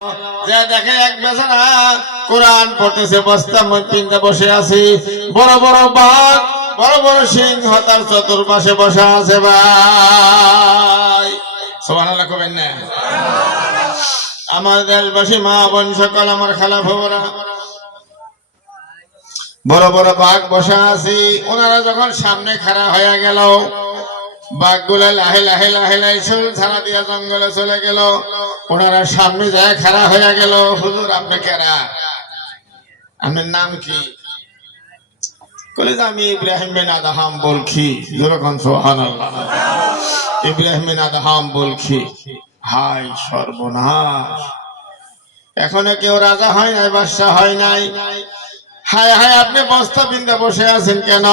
যে দেখে এক বেচারা কোরআন পড়তেছে, বস্তা পিনতে বসে আছে, বড় বড় বাঘ বড় বড় সিংহ তার চতুর্পাশে বসা আছে। ভাই সুবহানাল্লাহ কবেন না? আমার দেশবাসী, মা বোন সকল, আমার খালা ফুফুরা, বড় বড় বাঘ বসা আছে। ওনারা যখন সামনে খাড়া হয়ে গেল, বাঘগুলা লাহে লাহে লাহে লাহে শরীর ছাড়া দিয়া জঙ্গলে চলে গেল। ওনারা সামনে যায় খাড়া হয়ে গেল। হুজুর আপনি কেরা? আপনার নাম কি? বলে যে আমি ইব্রাহিম বিন আদহাম বলছি। যেরকম সুবহানাল্লাহ, ইব্রাহিম বিন আদহাম বলছি। হাই সর্বনাশ, এখনো কেউ রাজা হয় নাই, বাদশা হয় নাই। হায় হায়, আপনি বস্তা বিন্দা বসে আছেন কেন?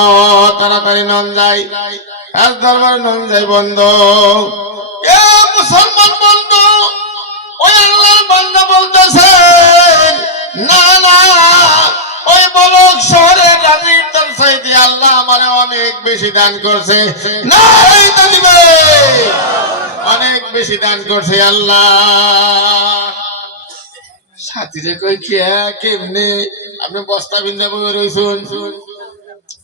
তাড়াতাড়ি নন যাই, আজ দরবার নন যাই বন্ধ। এ মুসলমান বন্ধু, ওই আল্লাহর বান্দা বলতেছেন, না না, ওই বলক শহরের রানীর তার চাইতে আল্লাহ আমারে অনেক বেশি দান করছে। না অনেক বেশি দান করছে আল্লাহ। সাথীরে কই কেমনে আপনি বস্তা বিন্দা বই রইছুন,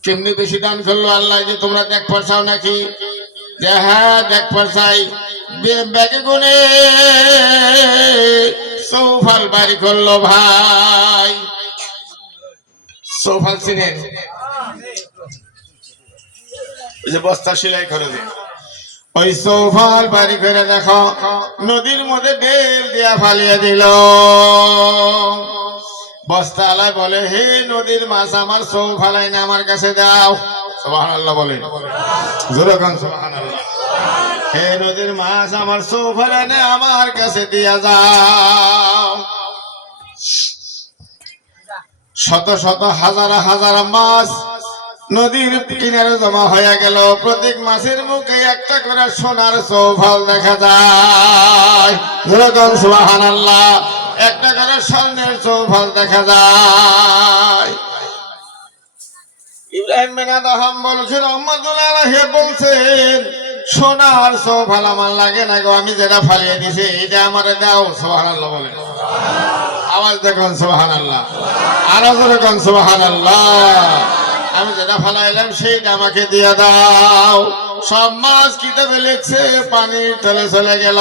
কেমনে বেশি দান করলো আল্লাহ? যে তোমরা দেখ পারছাও নাকি? যে হ্যাঁ দেখ পারছাই। ব্যাগে গুনে সৌফাল বাড়ি করলো। ভাই সৌফাল চিনেন? যে বস্তা সেলাই করে দেয়, ওই সৌফাল বাড়ি করে দেখো নদীর মধ্যে ডেল দিয়া ফালিয়ে দিল। বস্তা আলায় বলে, হে নদীর মাছ, আমার সৌফালাই না আমার কাছে দাও। সুবহানাল্লাহ বলে, জোরে কোন সুবহানাল্লাহ। হে নদীর মাছ, আমার সৌফালাই না আমার কাছে দিয়া যাও। শত শত হাজার হাজার মাছ নদীর কিনারে জমা হয়ে গেল। প্রত্যেক মাছের মুখে একটা করে সোনার সৌফাল দেখা যায়। সুবহানাল্লাহ, একটা করে স্বর্ণের সৌফাল দেখা যায়। ইব্রাহিম বিন আদহাম বলছেন, রহমাতুল্লাহ আলাইহি বলছেন, সোনার সৌফাল আমার লাগে না গো, আমি যেটা ফালিয়ে দিছি এটা আমারে দাও। সুবহানাল্লাহ বলে, আওয়াজ দেখুন সুবহানাল্লাহ, আরো জোরে কোন সুবহানাল্লাহ। আমি যেটা ফালাইলাম সেইটা আমাকে দিয়ে দাও। সব মাছ কিতাবে লিখছে পানির তলে চলে গেল।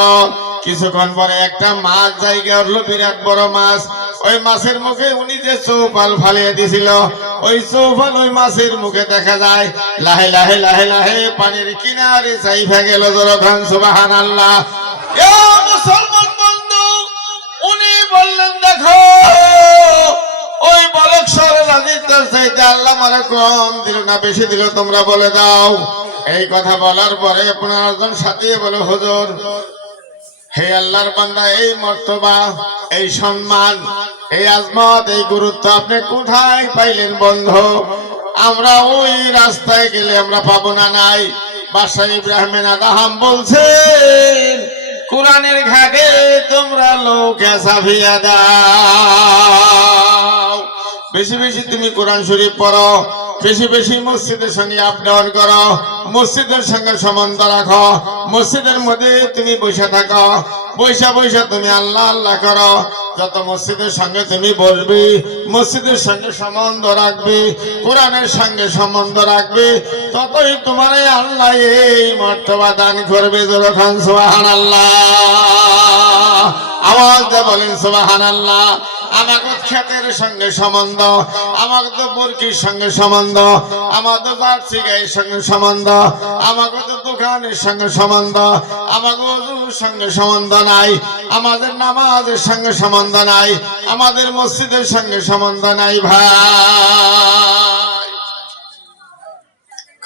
কিছুক্ষণ পরে একটা মাছ জায়গা উঠলো, বিরাট বড় মাছ। ওই মাছের মুখে উনি যে চৌপাল ফালিয়ে দিছিল, ওই চৌপাল ওই মাছের মুখে দেখা যায়। লাহে লাহে লাহে লাহে পানির কিনারে চাইফা গেল। যখন সুবহানাল্লাহ। এ মুসলমান বন্ধু, উনি বললেন, দেখো ওই বলক শহরের রাজীবটার চাইতে আল্লাহ মারে কম দিল না বেশি দিল, তোমরা বলে দাও। এই কথা বলার পরে আপনার একজন সাথী বলে, হুজুর, হে আল্লাহর বান্দা, এই মর্তবা, এই সম্মান, এই আজমত, এই গুরুত্ব আপনি কোথায় পাইলেন বন্ধু? আমরা ওই রাস্তায় গেলে আমরা পাবো না। নাই বাদশা ইব্রাহিম বিন আদহাম বলছেন, কোরআনের ঘাটে তোমরা লোকে সাফিয়া দাও। বেশি বেশি তুমি কোরআন শরীফ পড়ো, বেশি বেশি মসজিদের সঙ্গে আপ ডাউন করো, মসজিদের সঙ্গে সম্বন্ধ রাখো, মসজিদের মধ্যে তুমি বসে থাকো, বৈশা বৈশা তুমি আল্লাহ আল্লাহ করো। যত মসজিদের সঙ্গে তুমি বসবি, মসজিদের সঙ্গে সম্বন্ধ রাখবি, কোরআনের সঙ্গে সম্বন্ধ রাখবি, ততই তোমার আল্লাহ এই মর্তবা দান করবে। যখন সুবহানাল্লাহ, আওয়াজ দিয়ে বলেন সুবহানাল্লাহ। আমাকে ক্ষেতের সঙ্গে সম্বন্ধ, আমাকে তো বরকির সঙ্গে সম্বন্ধ, আমাদের জার্সি গায়ের সঙ্গে সম্বন্ধ, আমাকে তো দোকানের সঙ্গে সম্বন্ধ, আমাকে ওযুর সঙ্গে সম্বন্ধ নাই, আমাদের নামাজের সঙ্গে সম্বন্ধ নাই, আমাদের মসজিদের সঙ্গে সম্বন্ধ নাই। ভাই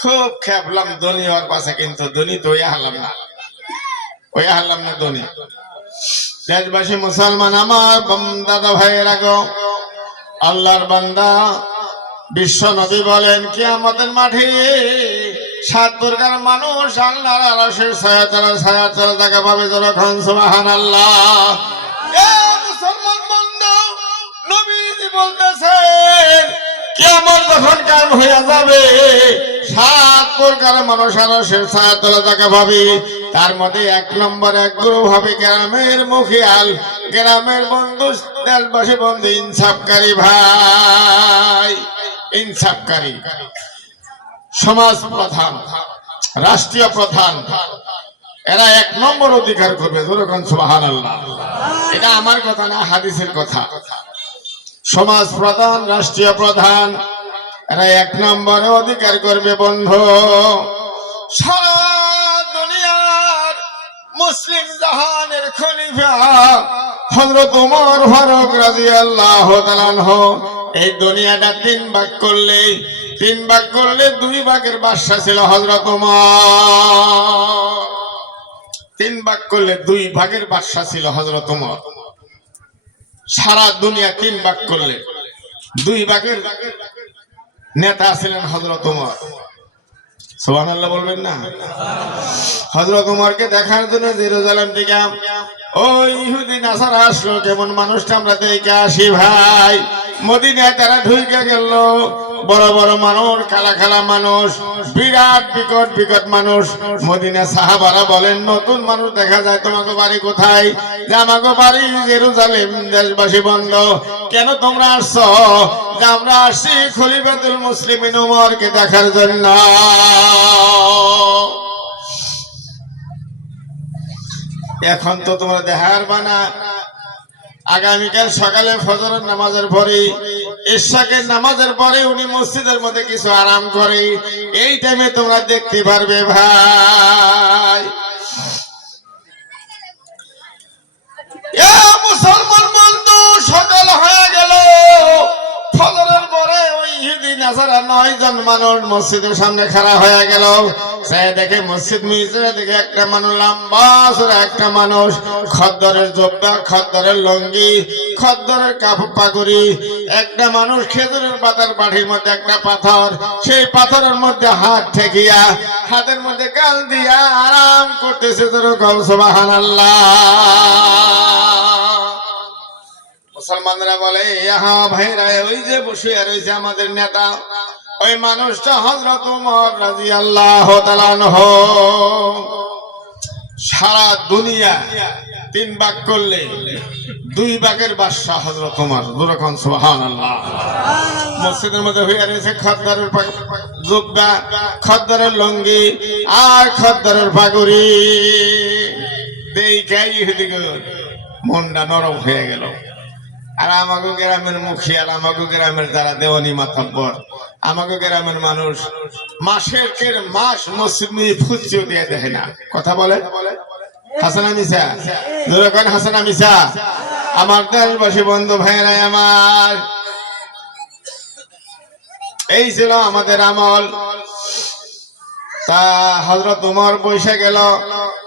খুব খেপলাম ধনী হওয়ার পাশে, কিন্তু ধনী তো হারলাম না, ওই হারলাম না ধনী। দেশবাসী মুসলমান, আমার দাদা ভাইয়েরা গো, আল্লাহর বান্দা বিশ্ব নবী বলেন, কিয়ামতের মাঠে 7 প্রকার মানুষ আল্লাহর আরশের ছায়াতলে দেখা পাবে। যখন সুবহানাল্লাহ। এ মুসলমান বন্ধু, নবীজি বলতেছেন, কিয়ামত যখন কায়েম হয়ে যাবে, 7 প্রকার মানুষ আরশের ছায়াতলে দেখা পাবে। তার মধ্যে 1 নম্বর এক গ্রুপ হবে গ্রামের মুখিয়াল, গ্রামের বন্ধু, দেশবাসী বন্ধু, ইনসাফকারী ভাই, ইনসাফকারী সমাজ প্রধান, রাষ্ট্রীয় প্রধান, এরা 1 নম্বর অধিকার করবে। যেরকম সুবহানাল্লাহ। এটা আমার কথা না, হাদিসের কথা। সমাজ প্রধান, রাষ্ট্রীয় প্রধান, এরা 1 নম্বরে অধিকার করবে বন্ধু। সারা দুনিয়ার মুসলিম জাহানের খলিফা হযরত ওমর ফারুক রাদিয়াল্লাহু তাআলা আনহু এই দুনিয়াটা 3 ভাগ করলে 2 ভাগের বাদশা ছিল হযরত ওমর। 3 ভাগ করলে 2 ভাগের বাদশা ছিল হযরত ওমর। সারা দুনিয়া 3 ভাগ করলে 2 ভাগের নেতা ছিলেন হযরত ওমর। সুবহানাল্লাহ বলবেন না? হযরত ওমরকে দেখার জন্য জেরুজালেম থেকে ওই ইহুদি নাসারা আসলো। কেমন মানুষটা আমরা দেখে আসি ভাই। মদিনায় তারা ঢুকে গেল। বড় বড় মানুষ, কালা কালা মানুষ, বিরাট বিকট বিকট মানুষ। মদিনা সাহাবারা বলেন, নতুন মানুষ দেখা যায়, তোমাকে বাড়ি কোথায়? যে আমাকে বাড়ি জেরুজালেম, দেশবাসী বন্ধ। কেন তোমরা আসছো? যে আমরা আসছি খলিফাতুল মুসলিমিন ওমরকে দেখার জন্য। এখন তো তোমরা দেখার বানা, আগামীকাল সকালে ফজরের নামাজের পরে, ইশাকের নামাজের পরে উনি মসজিদের মধ্যে কিছু আরাম করে। এই টাইমে তোমরা দেখতে পারবে ভাই। মুসলমান বন্ধু, সকাল হয়ে গেল। ফজরের পরে ওই ইহুদি নাসারা 9 জন মানুষ মসজিদের সামনে খাড়া হয়ে গেল। সে দেখে মসজিদ মিজরে দেখে একটা মানুষ, লম্বা চওড়া একটা মানুষ, খদ্দরের জব্বা, খদ্দরের লঙ্গি, খদ্দরের পাগড়ি। একটা মানুষ খেজুরের পাতার বাড়ির মধ্যে একটা পাথর, সেই পাথরের মধ্যে হাত ঠেকিয়া, হাতের মধ্যে গাল দিয়া আরাম করতেছে। যেরকম সুবহানাল্লাহ। মুসলমানরা বলে, ইহা ভাইরা, ওই যে বসে রয়েছে আমাদের নেতা, ওই মানুষটা হযরত ওমর রাদিয়াল্লাহু তাআলা আনহু। সারা দুনিয়া 3 ভাগ করলে 2 ভাগের বাদশা হযরত ওমর। যেরকম সুবহানাল্লাহ। মসজিদের মধ্যে হয়ে রয়েছে খদ্দরের জুব্বা, খদ্দরের লুঙ্গি আর খদ্দরের পাগড়ি। দেখাই ইহুদিগণ মনটা নরম হয়ে গেল। আর আমাকে গ্রামের মুখিয়াল, আমাকে গ্রামের যারা দেওয়ানি মাতব্বর, আমাকে গ্রামের মানুষ মাসের মাস মসজিদ নিয়ে ফুচিও দিয়ে দেখে না। কথা বলে হাসান মিসা, যেরকম হাসান মিসা। আমার দেশবাসী বন্ধু ভাইরা আমার, এই ছিল আমাদের আমল। তা হযরত ওমর বসে গেল।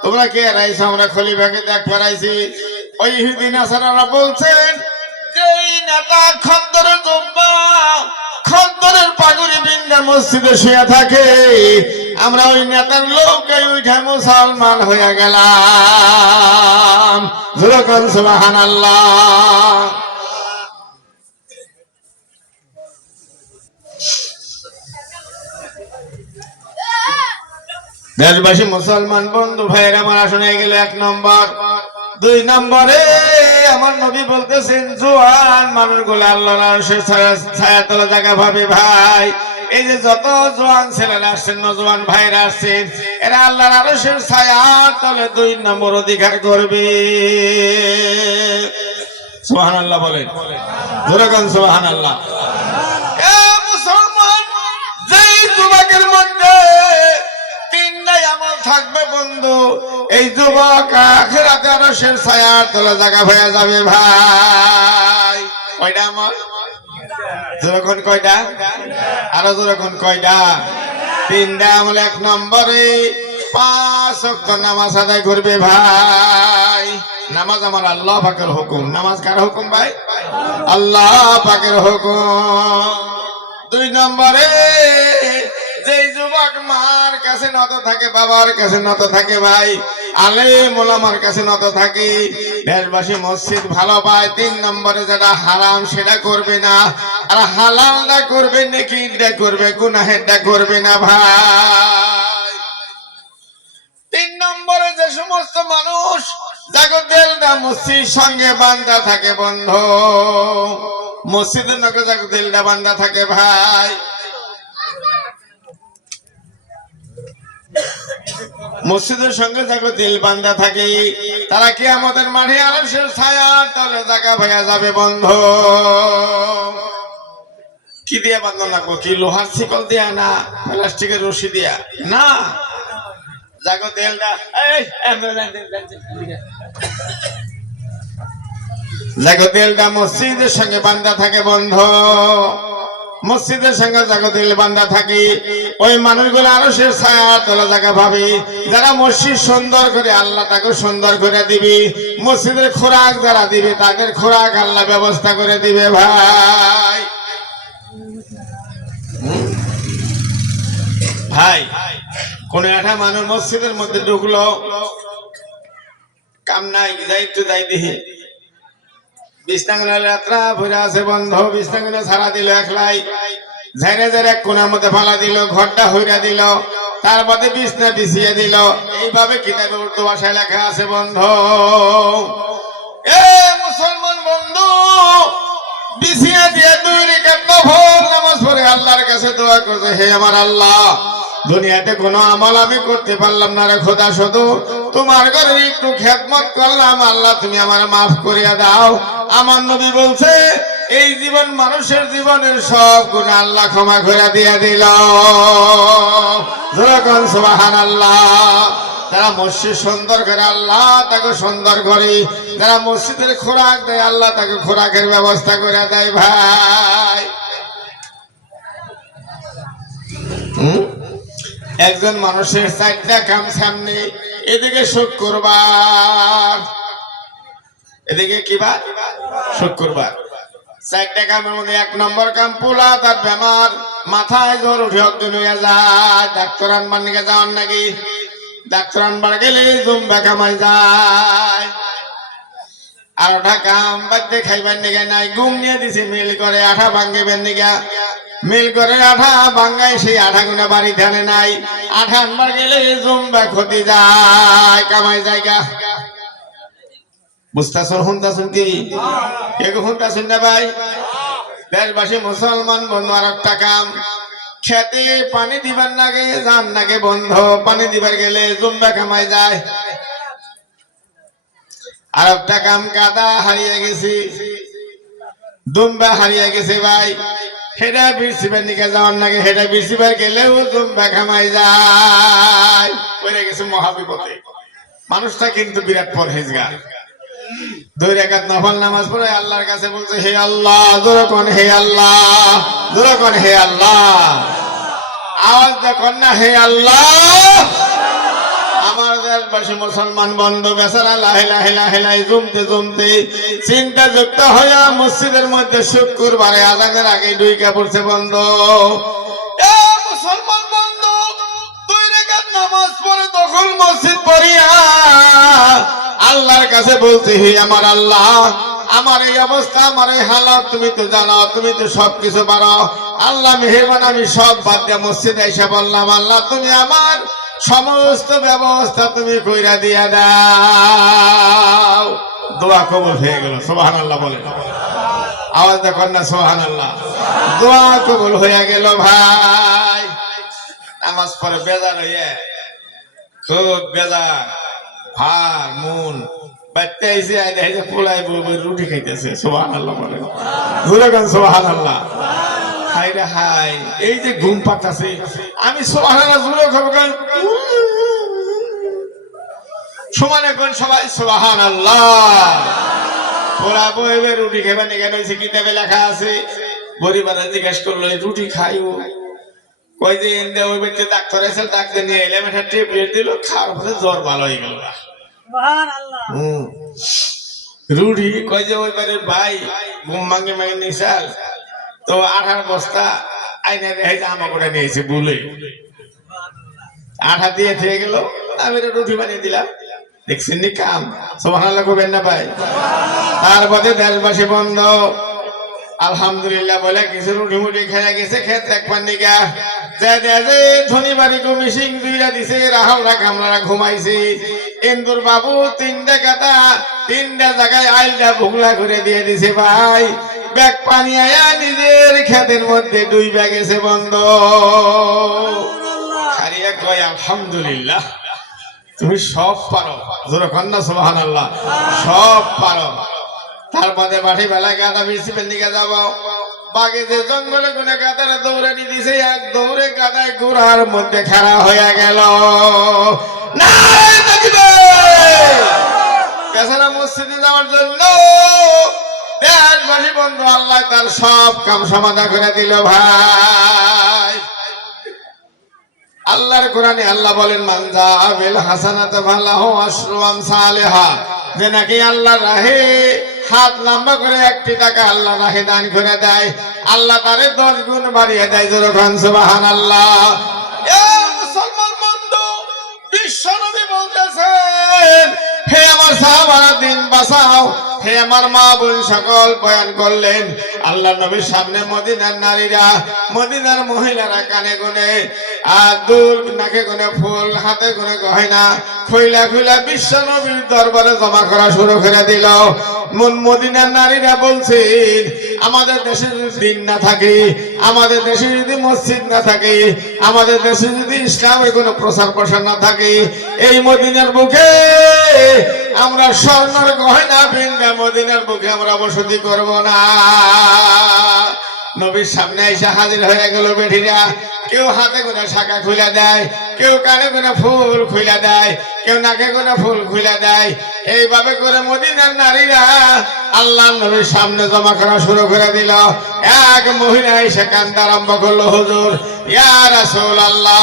তোমরা কে রাইছো? আমরা খলিফাকে দেখ পারাইছি। ওই ইহুদি নাসারারা বলছেন, যেই নেতা খদ্দরের জুব্বা, খদ্দরের পাগড়ি বিন্দা মসজিদে শুয়ে থাকে, আমরা ওই নেতার লোককে উঠে মুসলমান হয়ে গেলাম। যেরকম সুবহানাল্লাহ। দেশবাসী মুসলমান বন্ধু ভাইয়ের আমার শুনে গেল 1 নম্বর। 2 নম্বরে আমার নবী বলতেছেন, জোয়ান মানুষগুলো আল্লাহর আরশের ছায়াতলে জায়গা পাবে ভাই। এই যে যত জোয়ান ছেলেরা আসছেন, নজওয়ান ভাইরা আসছেন, এরা আল্লাহর আরশের ছায়ার তলে 2 নম্বর অধিকার করবে। সুবহানাল্লাহ বলেন, যেরকম সুবহানাল্লাহ। মুসলমান, যেই যুবকের মধ্যে 3টাই আমল থাকবে বন্ধু, এই যুবক আখিরাতে আরশের ছায়ার তলে জায়গা হয়ে যাবে ভাই। কয়টা আমল? যেরকম কয়টা? আরো যেরকম কয়টা? 3টা আমল। 1 নম্বরে 5 ওয়াক্ত নামাজ আদায় করবে ভাই। নামাজ আমার আল্লাহ পাকের হুকুম। নামাজ কার হুকুম ভাই? আল্লাহ পাকের হুকুম। 2 নম্বরে যেই যুবক মার কাছে নত থাকে, বাবার কাছে নত থাকে ভাই, আলেম ওলামার কাছে নত থাকে, দেশবাসী মসজিদ ভালো পায়। 3 নম্বরে যেটা হারাম সেটা করবে না, আর হালালটা করবে, নেকিটা করবে, গুনাহেরটা করবে না ভাই। 3 নম্বরে যে সমস্ত মানুষ জাগতেলটা মসজিদ সঙ্গে বান্ধা থাকে বন্ধু, মসজিদের নাকি জাগতেলটা বান্ধা থাকে ভাই। মসজিদের সঙ্গে জাগতিল বান্ধা থাকে, তারা কি আমাদের মাঠে আরশের ছায়ার তলে জায়গা ভাইয়া যাবে বন্ধু। কি দিয়ে বান্ধন রাখবো? কি লোহার শিকল দিয়া না প্লাস্টিকের রশি দিয়া? না, জাগতেলটা জাগতেলটা মসজিদের সঙ্গে বান্ধা থাকে বন্ধু, মসজিদের সঙ্গে জাগতিল বান্ধা থাকি। ওই মানুষগুলো আরশের ছায়ার তলে জায়গা পাবে। যারা মসজিদ সুন্দর করে আল্লাহ তাকে সুন্দর করে দিবি, মসজিদের খোরাক যারা দিবে তাদের খোরাক আল্লাহ ব্যবস্থা করে দিবে ভাই। ভাই কোন একটা মানুষ মসজিদের মধ্যে ঢুকলো, কাম নাই, যাই একটু যাই দেখি বিছনাগুলো যাত্রা ভরে আছে বন্ধ, বিছনাগুলো ছাড়া দিল একলাই, ঝেড়ে ঝেড়ে কোনার মধ্যে ফালা দিল, ঘরটা হইরা দিল, তার মধ্যে বিছনা বিছিয়ে দিল। এইভাবে কিতাবে উর্দু ভাষায় লেখা আছে বন্ধ। এ মুসলমান বন্ধু, বিছিয়ে দিয়ে 2 রাকাত নফল নামাজ পড়ে আল্লাহর কাছে দোয়া করছে, হে আমার আল্লাহ, দুনিয়াতে কোনো আমল আমি করতে পারলাম না রে খোদা, শুধু তোমার ঘরে একটু খেদমত করলাম, আল্লাহ তুমি আমার মাফ করিয়া দাও। আমার নবী বলছে এই জীবন মানুষের জীবনের সব গুনাহ আল্লাহ ক্ষমা করে দিয়ে দিল। যখন সুবহানাল্লাহ। যারা মসজিদ সুন্দর করে আল্লাহ তাকে সুন্দর করে, যারা মসজিদের খোরাক দেয় আল্লাহ তাকে খোরাকের ব্যবস্থা করে দেয় ভাই। একজন মানুষের 4টা কাম সামনে, এদিকে শুক্রবার, এদিকে কি বার? শুক্রবার। 4টা কামের মধ্যে 1 নম্বর কাম পোলা তার বেমার, মাথায় জ্বর উঠে অজ্ঞান হইয়া যায়, ডাক্তার আনবার নিকে যাওয়ার নাকি, ডাক্তার আনবার গেলে জুম্বা কামাই যায়। আর ওটা কাম বাদ খাইবার নিকে নাই, ঘুম নিয়ে দিছে মিল করে আঠা ভাঙ্গিবেন নিকা, মিল করে আঠা ভাঙ্গাই, সেই আঠা গুনা বাড়িতে আনে নাই, আঠা আনবার গেলে জুম্বা ক্ষতি যায়, কামাই জায়গা। বুঝতেছেন? শুনতেছেন কি? কেউ শুনতেছেন না ভাই? দেশবাসী মুসলমান বন্ধু, আর একটা কাম, খেতে পানি দিবার নাগে যান নাগে বন্ধ, পানি দিবার গেলে জুম্বা কামাই যায়। আর একটা কাম, কাদা হারিয়ে গেছি, দুম্বা হারিয়ে গেছে ভাই, হেটা বিরসিবার নিকে যাওয়ার নাগে, হেটা বিরসিবার গেলেও জুম্বা কামাই যায়, পড়ে গেছে মহাবিপদে। মানুষটা কিন্তু বিরাট পরহেজগার। 2 রাকাত নফল নামাজ পড়ে আল্লাহর কাছে বলছে, হে আল্লাহ, জোরে কোন হে আল্লাহ, জোরে কোন হে আল্লাহ, আওয়াজ দেখুন না, হে আল্লাহ। আমার দেশবাসী মুসলমান বন্ধু বেচারা লাহে লাহে লাহে লাহে জমতে জমতে চিন্তা যুক্ত হইয়া মসজিদের মধ্যে শুক্রবারে আজানের আগে ঢুইকা পড়ছে বন্ধ। মুসলমান বন্ধু 2 রাকাত নামাজ পড়ে তখন মসজিদ পড়িয়া আল্লাহর কাছে বলছে, হে আমার আল্লাহ, আমার এই অবস্থা, আমার এই হালাত তুমি তো জানো, তুমি তো সবকিছু পারো। আল্লাহ মেহেরবান, আমি সব বাদ দিয়ে মসজিদে এসে বললাম, আল্লাহ তুমি আমার সমস্ত ব্যবস্থা তুমি কইরা দিয়া দাও। দোয়া কবুল হয়ে গেল। সুবহানাল্লাহ বলে, আওয়াজ দেখুন না, সুবহানাল্লাহ। দোয়া কবুল হয়ে গেল ভাই। নামাজ পড়ে বেজার হইয়া, খুব বেজার, ভার মন বাচ্চা এসে দেখে পোলাই বলবো রুটি খাইতেছে। সুবহানাল্লাহ বলে, ঘুরে গান সুবহানাল্লাহ। হাই রে হাই, এই যে ঘুম পাতাছে, আমি সুবহানাল্লাহ জুড়ে খাবো গান সমানে কোন সবাই সুবহানাল্লাহ। পোলা বইবে রুটি খাইবা নিয়ে কেন হয়েছে, কিতাবে লেখা আছে। পরিবারে জিজ্ঞেস করলো রুটি খাইও, কই যে ইন্দে ওই ব্যক্তি ডাক্তার এসে ডাক্তার নিয়ে এলাম, একটা ট্যাবলেট দিল, খাওয়ার পরে জ্বর ভালো হয়ে গেল। রুটি কই যে ওই বাড়ির ভাই ঘুম ভাঙে ভাঙে নিশাল, তো 18 বস্তা আইনে দেখে আমা করে নিয়েছে বলে, আঠা দিয়ে থেকে গেল, আমি রুটি বানিয়ে দিলাম। দেখছেন নি কাম? সুবহানাল্লাহ কইবেন না ভাই? তারপরে দেশবাসী বন্ধ আলহামদুলিল্লাহ বলে কিছু রুটি মুটি খেয়ে গেছে, খেত একবার নিকা ধনী বাড়ি গো মিশিং দুইটা দিছে রাহালরা কামলারা ঘুমাইছে ইন্দুর বাবু তিনটা গাদা তিনটা জায়গায় আইলটা ভুগলা করে দিয়ে দিছে ভাই ব্যাগ পানি আয়া নিজের ক্ষেতের মধ্যে ডুইবা গেছে বন্ধ খারিয়া কয় আলহামদুলিল্লাহ তুমি সব পারো জোরে কন্যা সুবহানাল্লাহ সব পারো তারপরে বাড়ি বেলা গাদা বেশি দিকে যাবো বাগে যে জঙ্গলে কোনে গাদারে দৌড়ে দিছে এক দৌড়ে গাদায় গুড়ার মধ্যে খাড়া হয়ে গেল মসজিদে যাওয়ার জন্য দেশবাসী বন্ধু আল্লাহ তার সব কাম সমাধান করে দিল ভাই আল্লাহর কোরআনে আল্লাহ বলেন মানজা বিল হাসানাতি ফালাহু আশরু আমসালিহা যে নাকি আল্লাহর রাহে হাত লম্বা করে একটি টাকা আল্লাহ রাহে দান করে দেয় আল্লাহ তারে 10 গুণ বাড়িয়ে দেয় যখন সুবহানাল্লাহ এ মুসলমান বন্ধু বিশ্বনবী বলতেছেন হে আমার সাহাবারা দিন বাঁচাও হে আমার মা বোন সকল বয়ান করলেন আল্লাহ নবীর সামনে মদিনার নারীরা মদিনার মহিলারা কানে গুনে আর দুল নাকে গুনে ফুল হাতে গুনে গয়না খইলা খইলা বিশ্ব নবীর দরবারে জমা করা শুরু করে দিল মদিনার নারীরা বলছেন আমাদের দেশে যদি দিন না থাকে আমাদের দেশে যদি মসজিদ না থাকে আমাদের দেশে যদি ইসলামের কোনো প্রচার প্রসার না থাকে এই মদিনার বুকে আমরা স্বর্ণের গয়না পিন্দা মদিনার বুকে আমরা বসতি করব না নবীর সামনে এসে হাজির হয়ে গেল বেঠিরা কেউ হাতে করে শাখা খুলে দেয় কেউ কানে করে ফুল খুলে দেয় কেউ নাকে করে ফুল খুলে দেয় এইভাবে করে মদিনার নারীরা আল্লাহ নবীর সামনে জমা করা শুরু করে দিল এক মহিলা এসে কান্দা আরম্ভ করলো হুজুর ইয়া রাসূলুল্লাহ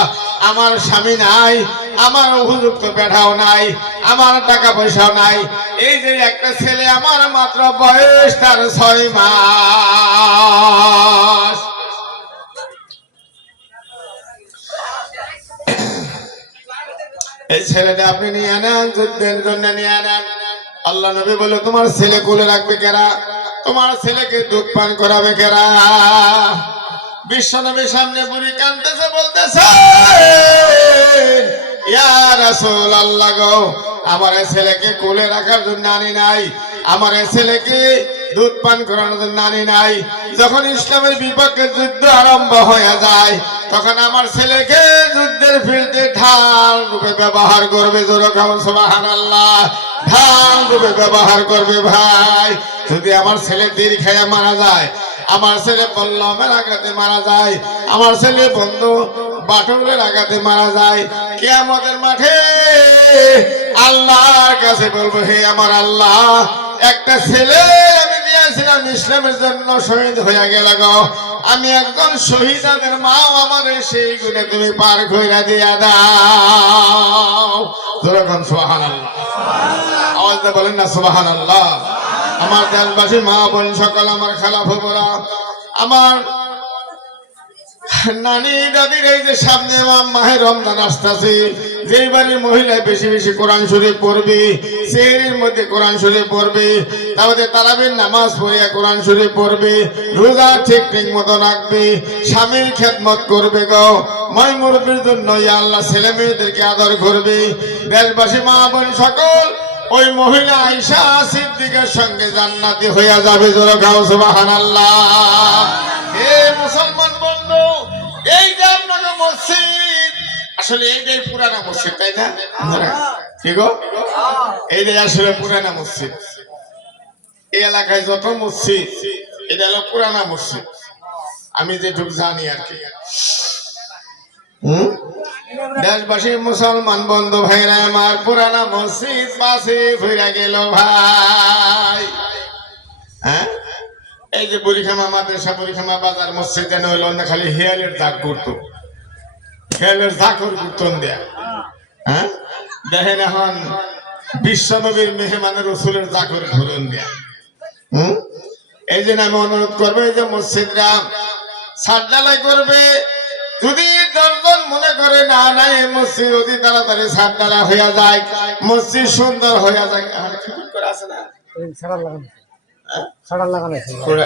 আমার স্বামী নাই আমার উপযুক্ত পেঠাও নাই আমার টাকা পয়সাও নাই এই যে একটা ছেলে আমার মাত্র বয়স তার 6 মাস এই ছেলেটা আপনি নিয়ে নেন যুদ্ধের জন্য নিয়ে নেন আল্লাহ নবী বলে তোমার ছেলে কোলে রাখবে কেরা তোমার ছেলেকে দুধ পান করাবে কেরা বিশ্ব নবীর সামনে বুড়ি কাঁদতেছে বলতেছে ইয়া রাসূলুল্লাহ গো আমার ছেলেকে কোলে রাখার জন্য আনি নাই আমার ছেলেকে দুধ পান করানোর জন্য আনি নাই যখন ইসলামের বিপক্ষে যুদ্ধ আরম্ভ হয়ে যায় তখন আমার ছেলেকে যুদ্ধের ফিল্ডে ঢাল রূপে ব্যবহার করবে জোরে বলুন সুবহানাল্লাহ ঢাল রূপে ব্যবহার করবে ভাই যদি আমার ছেলে তীর খায়া মারা যায় আমার ছেলে বল্লমের আঘাতে মারা যায় আমার ছেলে বন্ধু বাটুলের আঘাতে মারা যায় কিয়ামতের মাঠে আল্লাহর কাছে বলবো হে আমার আল্লাহ একটা ছেলে আমি দিয়েছিলাম ইসলামের জন্য শহীদ হয়ে গেল গো আমি একজন শহীদের মাও আমার সেই গুণে তুমি পার কইরা দিয়া দাও যখন সুবহানাল্লাহ আওয়াজ দিয়ে বলেন না সুবহানাল্লাহ আমার দেশবাসী মা বোন সকল আমার খালা ফুফুরা আমার নানি দাদির এই যে সামনে মাহে রমজান আসতেছে যেই বাড়ির মহিলা বেশি বেশি কোরআন শরীফ পড়বে সেহরির মধ্যে কোরআন শরীফ পড়বে তাহলে তারাবির নামাজ পড়িয়া কোরআন শরীফ পড়বে রোজা ঠিক ঠিক মতো রাখবে স্বামীর খেদমত করবে গো মই মুরব্বির জন্য আল্লাহ ছেলে মেয়েদেরকে আদর করবে দেশবাসী মা বোন সকল ওই মহিলা আয়েশা সিদ্দিকার সঙ্গে জান্নাতি হইয়া যাবে জোরে গাও সুবহানাল্লাহ হে মুসলমান বন্ধু এই যে আপনাদের মসজিদ আসলে এইটাই পুরানা মসজিদ তাই না কি গো এইটাই আসলে পুরানা মসজিদ এই এলাকায় যত মসজিদ এটা হলো পুরানা মসজিদ আমি যেটুকু জানি আর কি দেশবাসী মুসলমান বন্ধু ভাইরা আমার পুরানা মসজিদ পাশে ফিরে গেল ভাই হ্যাঁ এই যে বুড়িখামা মাদ্রাসা বুড়িখামা বাজার মসজিদে নইল না খালি হেয়ালের দাগ করতো হেয়ালের দাগর গুরুত্ব দেয়া হ্যাঁ দেখেন এখন বিশ্বনবীর মেহমানের রসুলের দাগর ধরুন দেয়া এই জন্য আমি অনুরোধ করবো এই যে মসজিদরা ছাদ ঢালাই করবে যদি 10 জন মনে করে না না এই মসজিদ অতি তাড়াতাড়ি ছাদ ঢালাই হইয়া যায় মসজিদ সুন্দর হইয়া যায় আছে না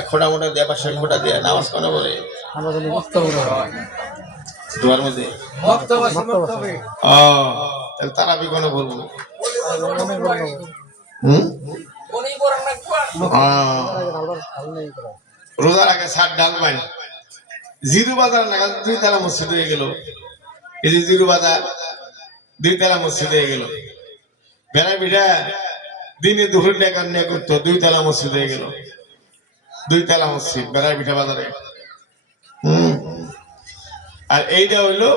খোড়া মোটা দিয়ে পাশে খোটা দিয়ে নামাজ কেন বলে দুয়ার মধ্যে ও তাহলে তারাবি কোন বলবো রোজার আগে 7 ডাল পাই জিরু বাজার নাগাদ 2 তালা মসজিদ হয়ে গেল এই যে জিরু বাজার 2 তালা মসজিদ হয়ে গেল বেড়া বিড়া দিনে দুপুর টাকা নিয়ে করতো 2 তালা মসজিদ হয়ে গেল 2 তালা মসজিদ বেড়া পিঠা বাজারে আর এইটা হইলো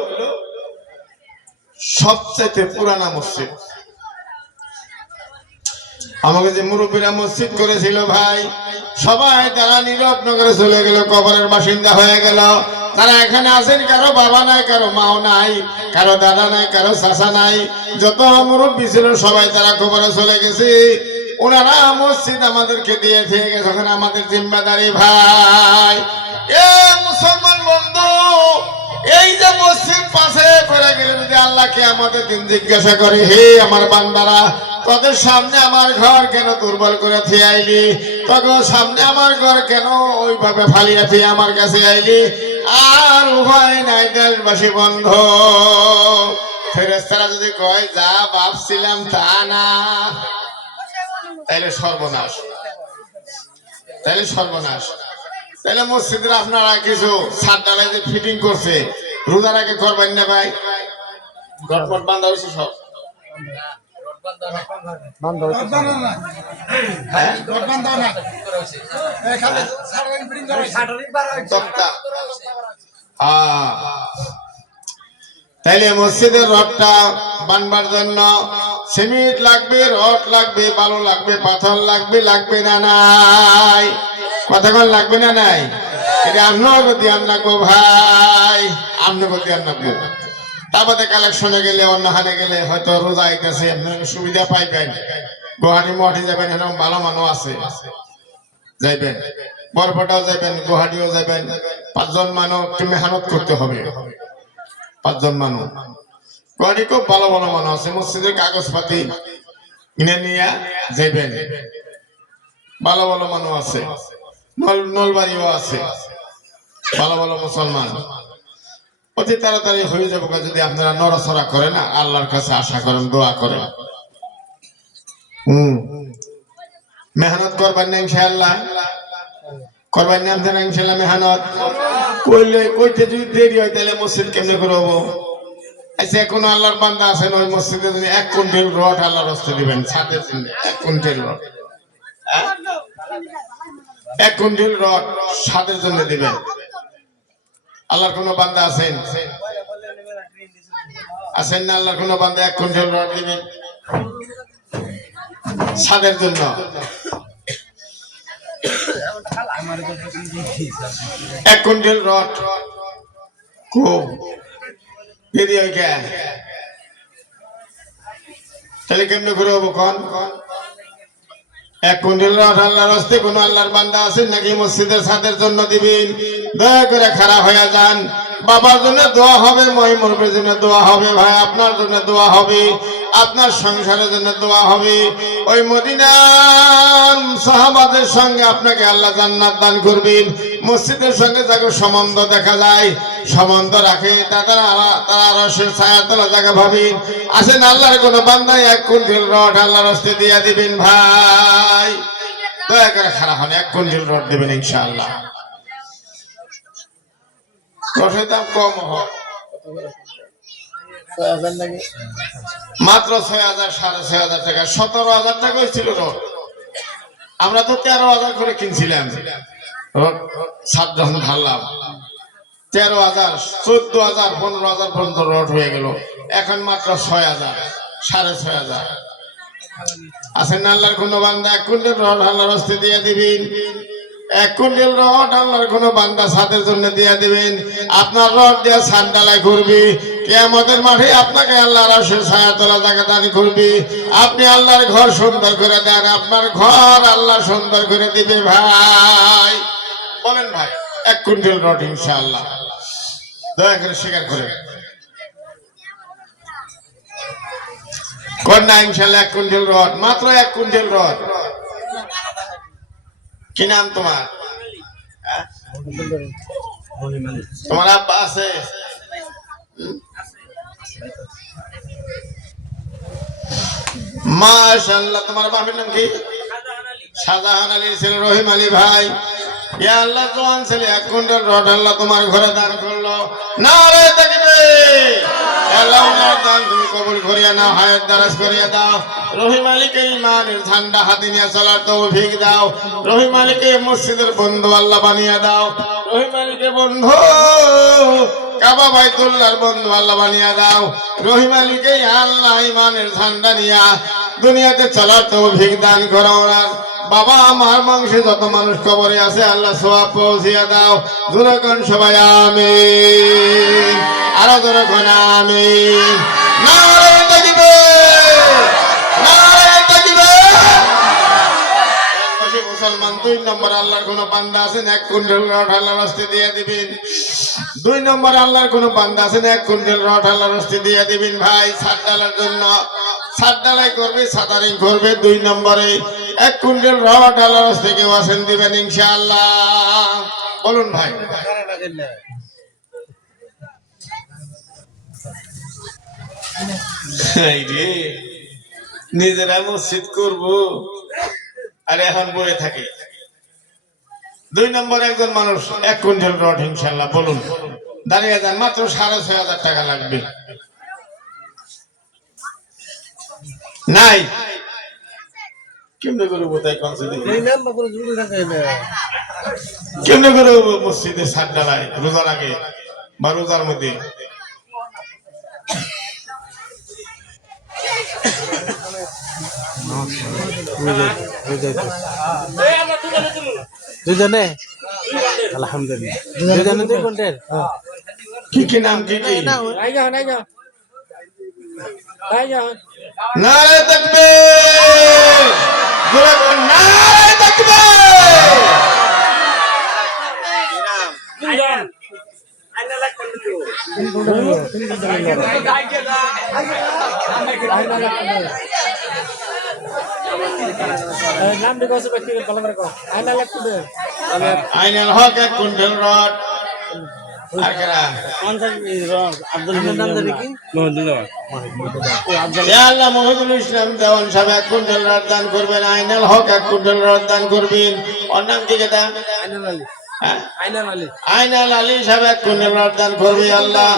সবচেয়ে পুরানা মসজিদ আমাকে যে মুরব্বীরা মসজিদ করেছিল ভাই সবাই তারা নীরব নগরে চলে গেল কবরের বাসিন্দা হয়ে গেল তারা এখানে আছেন কারো বাবা নাই কারো মাও নাই কারো দাদা নাই কারো চাচা নাই যত মুরব্বী ছিল সবাই তারা কবরে চলে গেছে ওনারা মসজিদ আমাদেরকে দিয়ে থেকে গেছে এখন আমাদের জিম্মাদারি ভাই এ মুসলমান বন্ধু এই যে মসজিদ পাশে করে গেলে যদি আল্লাহকে আমাদের দিন জিজ্ঞাসা করে হে আমার বান্দারা তোদের সামনে আমার ঘর কেন দুর্বল করে থিয়ে আইলি তোদের সামনে আমার ঘর কেন ওইভাবে ফালিয়ে থিয়ে আমার কাছে আইলি আর উভয় নাই দেশবাসী বন্ধ ফেরেশতারা যদি কয় যা ভাবছিলাম তা না তাইলে সর্বনাশ তাইলে মসজিদের আপনারা কিছু ছাদ ডালাই যে ফিটিং করছে রোজার আগে করবেন না ভাই গটপট বান্ধা হয়েছে সব তাইলে মসজিদের রডটা বানবার জন্য সিমেন্ট লাগবে রড লাগবে বালু লাগবে পাথর লাগবে না নাই কতক্ষণ লাগবে না নাই এটা আপনার ধ্যান রাখবো ভাই আপনাকে ধ্যান রাখবো তারপরে কালেকশনে গেলে অন্যখানে গেলে হয়তো রোজা আইতেছে সুবিধা পাইবেন গুয়াহাটি মোহাটি যাবেন এরকম ভালো মানুষ আছে যাইবেন বরপটাও যাবেন গুয়াহাটিও যাবেন 5 জন মানুষ মেহনত করতে হবে 5 জন মানুষ গুয়াহাটি খুব ভালো মানুষ আছে মসজিদের কাগজপাতি কিনে নিয়ে যাইবেন ভালো মানুষ আছে নলবাড়িও আছে ভালো মুসলমান অতি তাড়াতাড়ি হয়ে যাবো যদি আপনারা নড়াচড়া করেন আল্লাহর কাছে আশা করেন দোয়া করেন মেহনত করবেন না ইনশাআল্লাহ করবেন না আপনারা ইনশাআল্লাহ মেহনত কইতে যদি দেরি হয় তাহলে মসজিদ কেমনে করবো আচ্ছা এখন আল্লাহর বান্দা আছেন ওই মসজিদে যদি 1 কুইন্টাল রড আল্লাহর রাস্তায় দিবেন ছাদের জন্য 1 কুইন্টাল রড 1 কুইন্টাল রড ছাদের জন্য দিবেন আল্লাহর কোন বান্দা আছেন না আল্লাহর কোন বান্দা 1 কুইন্টাল রড দিবেন ছাদের জন্য 1 কুইন্টাল রড কো দেরি হয় কে তাহলে কেমনে করে হবো কোন 1 কুইন্টাল রড আল্লাহর রাস্তায় কোন আল্লাহর বান্দা আছেন নাকি মসজিদের ছাদের জন্য দিবেন দয়া করে খারাপ হয়ে যান বাবার জন্য দোয়া হবে মহিমুরবের জন্য দোয়া হবে ভাই আপনার জন্য দোয়া হবে আপনার সংসারের জন্য দোয়া হবে ওই মদিনার সাহাবাদের সঙ্গে আপনাকে আল্লাহ জান্নাত দান করবেন মসজিদের সঙ্গে যাকে সম্বন্ধ দেখা যায় সম্বন্ধ রাখে তারা রসের ছায়াতলা জায়গা ভাবেন আসেন আল্লাহর কোন বান্দায় 1 কুইন্টাল রড আল্লাহর রাস্তায় দিয়ে দিবেন ভাই দয়া করে খারাপ হন 1 কুইন্টাল রড দিবেন ইনশাআল্লাহ রসের দাম কম হয় মাত্র 6,000 6,500 টাকা 17,000 টাকা ছিল রড আমরা তো 13,000 করে কিনছিলাম রড ছাদ যখন ঢাললাম 13,000 14,000 15,000 পর্যন্ত রড হয়ে গেল এখন মাত্র 6,000 6,500 আছেন আল্লাহর কোন বান্দা 1 কুইন্টাল রড আল্লাহর রাস্তায় দিয়ে দিবেন 1 কুইন্টাল রড আল্লাহর কোন বান্দা ছাদের জন্য দিয়ে দিবেন আপনার রড দিয়ে ছাদ ঢালাই করবে কিয়ামতের মাঠে আপনাকে আল্লাহর আরশের ছায়াতলা জায়গা দান করবে আপনি আল্লাহর ঘর সুন্দর করে দেন আপনার ঘর আল্লাহ সুন্দর করে দিবে ভাই বলেন ভাই 1 কুইন্টাল রড ইনশাআল্লাহ দয়া করে স্বীকার করে কন্যা ইনশাআল্লাহ 1 কুইন্টাল রড মাত্র 1 কুইন্টাল রড কি নাম তোমার আব্বা আছে মাশাআল্লাহ। তোমার বাপের নাম কি? শাহজাহান আলীর ছেলে রহিম আলী ভাই। ইয়া আল্লাহ, জোয়ান ছেলে 1 কুইন্টাল রড আল্লাহ তোমার ঘরে দান করলো। নারে তাকবীর। আল্লাহ ওনার দান তুমি কবুল করিয়া নাও, হায়াত দারাজ করিয়া দাও। রহিম আলীকে ইমানের ঝান্ডা হাতে নিয়ে চলার তৌফিক দাও। রহিম আলীকে মসজিদের বন্ধু আল্লাহ বানিয়ে দাও। রহিম আলীকে বন্ধু কাবা বাইতুল্লাহর বন্ধু আল্লাহ বানিয়ে দাও। রহিম আলীকে আল্লাহ ইমানের ঝান্ডা নিয়া দুনিয়াতে চলার তৌফিক দান করো। ওনার বাবা আমার বংশে যত মানুষ কবরে আছে আল্লাহ সওয়াব পৌঁছিয়ে দাও। দুরকম সবাই আমিন। আরো দুরকম আমিন। নারে তাকবীর, নারে তাকবীর। মুসলমান 2 নম্বর আল্লাহর কোন বান্দা আছেন 1 কুইন্টাল রড আল্লাহর রাস্তায় দিয়ে দিবেন। 2 নম্বর আল্লাহর কোন বান্দা আছেন 1 কুইন্টাল রড আল্লাহর রাস্তায় দিয়ে দিবেন। ভাই ছাদ ডালার জন্য ছাদ ডালাই করবে, সাদারিং করবে। 2 নম্বরে 1 কুইন্টাল রড আল্লাহর রাস্তায় কেউ আছেন দিবেন ইনশাআল্লাহ। বলুন ভাই। নিজেরা মসজিদ করবো আর এখন বয়ে থাকে। 2 নম্বর একজন মানুষ 1 কুইন্টাল রড ইনশাআল্লাহ। বলুন, দাঁড়িয়ে যান, মাত্র 6,500 টাকা লাগবে। নাই কেমনে করবো তাই কেমনে করে মসজিদে ছাদ ডালায় রোজার আগে বা রোজার মধ্যে? দুজনে আলহামদুলিল্লাহ, দুজনে 2 কুইন্টাল। কি কি নাম কি কি? নারে তাকবীর, জোরে বল নারে তাকবীর। নাম দেখো ব্যক্তি ভালো করে কও। আইনা লাগবে। আইনাল হক 1 কুইন্টাল রড। আর কারা? আব্দুল নাম জানি কি? ইয়া আল্লাহ, মহিদুল ইসলাম দেওয়ান সাহেব 1 কুইন্টাল রড দান করবেন। আইনাল হক 1 কুইন্টাল রড দান করবেন। ওর নাম কি কেটা? আইনাল আলী। হ্যাঁ? আইনাল আলী। আইনাল আলী সাহেব 1 কুইন্টাল রড দান করবে আল্লাহ।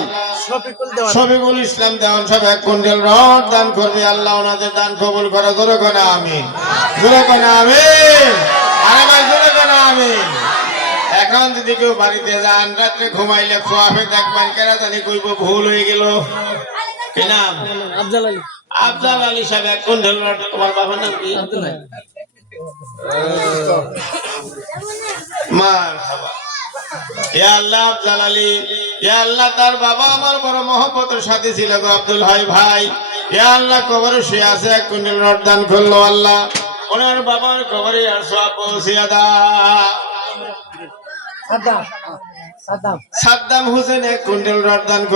শফিকুল ইসলাম দেওয়ান সাহেব 1 কুইন্টাল রড দান করবে আল্লাহ। ওনাদের দান কবুল করো। জোরে কোন আমিন, জোরে কোন আমিন। আরে ভাই জোরে কোন আমিন। এখন যদি কেউ বাড়িতে যান, রাত্রে ঘুমাইলে খোয়াবে দেখবেন কেরা জানি কইব ভুল হয়ে গেল। কি নাম? আফজাল আলী। আফজাল আলী সাহেব 1 কুইন্টাল রড। তোমার বাবার নাম কি? আব্দুল আলী। মারহাবা। ইয়া আল্লাহ, আফজাল আলী, ইয়া আল্লাহ, তার বাবা আমার বড় মহব্বতের সাথে ছিল গো আব্দুল হাই ভাই। ইয়া আল্লাহ, কবরে শুয়ে আছে 1 কুইন্টাল রড দান করলো আল্লাহ। ওনার বাবার কবরে আর সওয়াব পৌঁছিয়ে দাও। সাদ্দাম হোসেন 1 কুইন্টাল রড দান